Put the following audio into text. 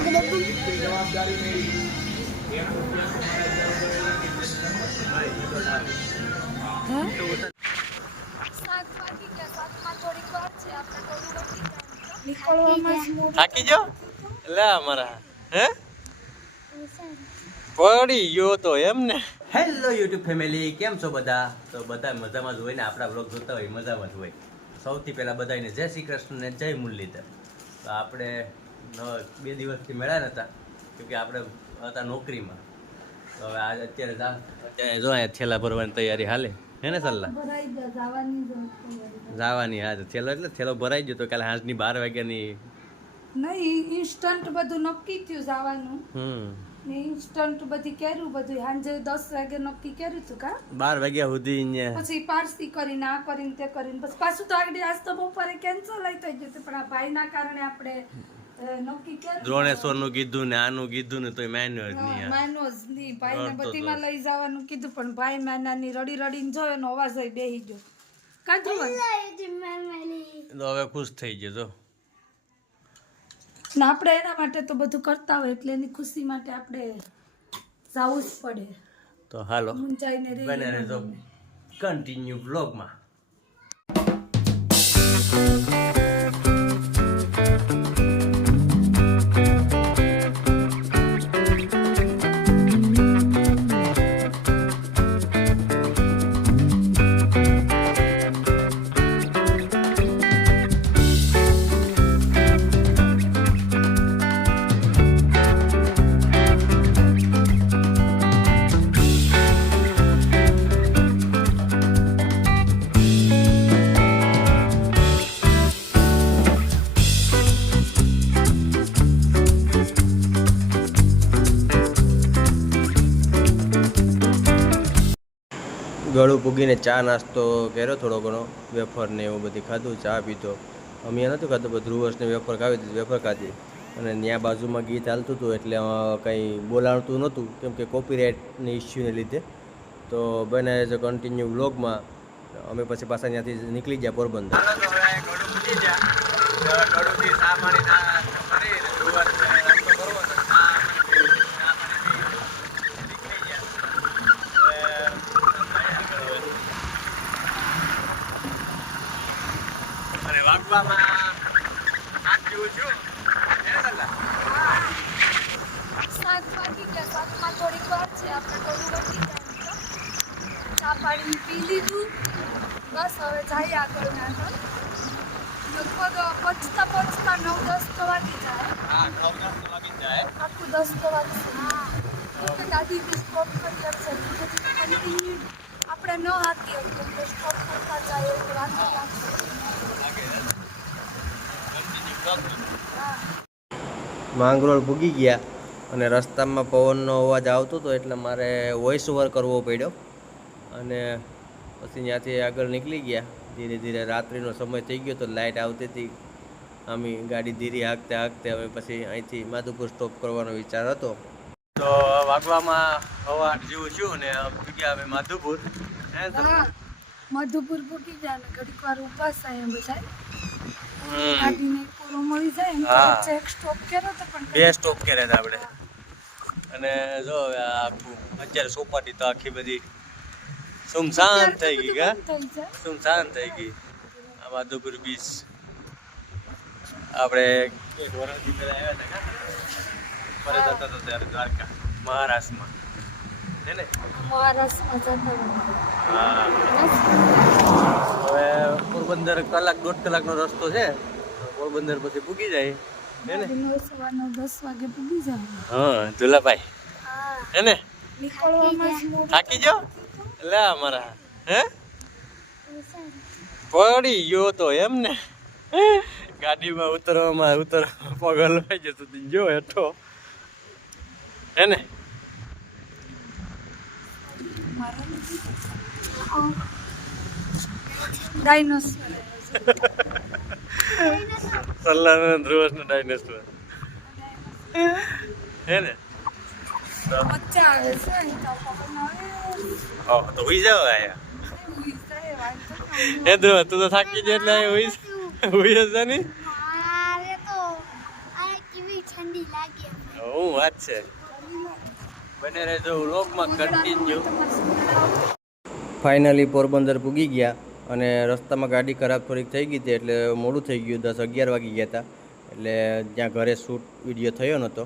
જવાબદારી મેળવી થાકી જાઓ લે અમારા. હે? પડી ગયો તો એમ ને હેલો યુટ્યુબ ફેમિલી કેમ છો બધા? તો બધા મજામાં જ હોય ને? આપણા બ્લોગ જોતા હોય મજામાં જ હોય. સૌથી પહેલાં બધાને જય શ્રી કૃષ્ણ ને જય મુરલીધર. તો આપણે બે દિવસથી મળ્યા નતા કેમકે આપણે હતા નોકરીમાં. તો હવે આજ અત્યારે જા અત્યારે જો અહીંયા થેલા ભરવાની તૈયારી હાલે. હે ને સલ્લા? જવાની હા થેલો એટલે થેલો ભરાઈ ગયો તો કાલે હાંજની બાર વાગ્યાની નહીં ઇન્સ્ટન્ટ બધું નક્કી થયું જવાનું. હમ. ઇન્સ્ટન્ટ બધી કર્યું બધું સાંજે દસ વાગે નક્કી કર્યું હતું કા? બાર વાગ્યા સુધી પછી પારસી કરીને આ કરીને તે કરીને પછી પાછું તો આગળ આજ તો બપોરે કેન્સલ થઈ થઈ ગયું હતું પણ આ ભાઈના કારણે આપણે દ્રોણેશ્વરનું કીધું ને આનું કીધું ને તો માન્યો જ નહીં માન્યો જ નહીં. ભાઈ ને તો. બધીમાં લઈ જવાનું કીધું પણ ભાઈ માનાની રડી રડીને જોયો એનો અવાજ હોય બેહી ગયો. કાજુ હવે ખુશ થઈ ગયો જો. ને આપણે એના માટે તો બધું કરતા હોય એટલે એની ખુશી માટે આપણે જવું જ પડે. તો હાલો મુંજાઈને રહી કન્ટિન્યુ બ્લોગમાં ગળું પૂગીને ચા નાસ્તો કર્યો થોડો ઘણો, વેફર ને એવું બધું ખાધું, ચા પીધો. અમે નહોતું ખાધું, બધું ધ્રુવસને વેફર ખાવી દીધી, વેફર ખાધી. અને ત્યાં બાજુમાં ગીત હાલતું હતું, એટલે કંઈ બોલાણતું નહોતું, કેમ કે કોપીરાઇટની ઇસ્યુને લીધે. તો બને એઝ અ કન્ટિન્યુ વ્લોગમાં અમે પછી પાછા ત્યાંથી નીકળી ગયા પોરબંદર અને વાગવામાં સાત જેવું છું એને સલ્લા સાત વાગી ગયા સાતમાં થોડીક વાર છે આપણે થોડું વધી જાય ચા પાણી પી લીધું બસ હવે જઈએ આગળ ને લગભગ પચતા પચતા નવ દસ તો વાગી જાય. હા નવ દસ વાગી જાય. આખું દસ તો વાગશે. દાદી બી સ્ટોપ કરી આપશે આપણે ન હાકીએ કેમ કે સ્ટોપ કરતા જાય વાંધો લાગશે માંગરોળ ભૂગી ગયા અને રસ્તામાં પવનનો અવાજ આવતો હતો એટલે મારે વોઇસ ઓવર કરવો પડ્યો. અને પછી ત્યાંથી આગળ નીકળી ગયા. ધીરે ધીરે રાત્રિનો સમય થઈ ગયો તો લાઇટ આવતી હતી. અમે ગાડી ધીરે હાંકતે હાંકતે હવે પછી અહીંથી માધુપુર સ્ટોપ કરવાનો વિચાર હતો. તો વાગવામાં હવા જેવું છું ને ગયા અમે માધુપુર. માધુપુર મધુપુર પૂકી જાય ને ઘડીક વાર ઉપાસ થાય એમ બધા ગાડીને પૂરો મળી જાય એમ. ચેક સ્ટોપ કર્યો તો પણ બે સ્ટોપ કર્યા હતા આપણે. અને જો હવે આ આખું અત્યારે સોપાટી તો આખી બધી સુમસાન થઈ ગઈ કા સુમસાન થઈ ગઈ આ માધુપુર બીચ આપણે એક વર્ષથી પહેલા આવ્યા હતા ફરે જતા હતા ત્યારે દ્વારકા મહારાષ્ટ્રમાં હે ને મહારાષ્ટ્રમાં હા હવે પોરબંદર કલાક દોઢ કલાકનો રસ્તો છે પોરબંદર પછી પૂગી જાય હે ને દસ વાગે પૂગી જાય હા દુલાભાઈ હે ને નીકળવામાં થાકી જો લે અમારા હે? પડી ગયો તો એમ ને. ગાડીમાં ઉતરવામાં ઉતર પગ હલવાઈ જતો જો હેઠો. હે ને? ડાયનોસોર સલ્લાનો ધ્રુવસ નો ડાયનેસ્ટર હે ને? મજા આવે છે તો આવે હા તો હોઈ જાવ આયા એ ધ્રુવ તું તો થાકી જાય એટલે મારે તો આ કેવી ઠંડી લાગે. હું વાત છે. બને રહેજો વ્લોગમાં કન્ટિન્યુ ફાઇનલી પોરબંદર પૂગી ગયા અને રસ્તામાં ગાડી ખરાબ થોડીક થઈ ગઈ હતી એટલે મોડું થઈ ગયું દસ અગિયાર વાગી ગયા હતા. એટલે જ્યાં ઘરે શૂટ વીડિયો થયો નહોતો.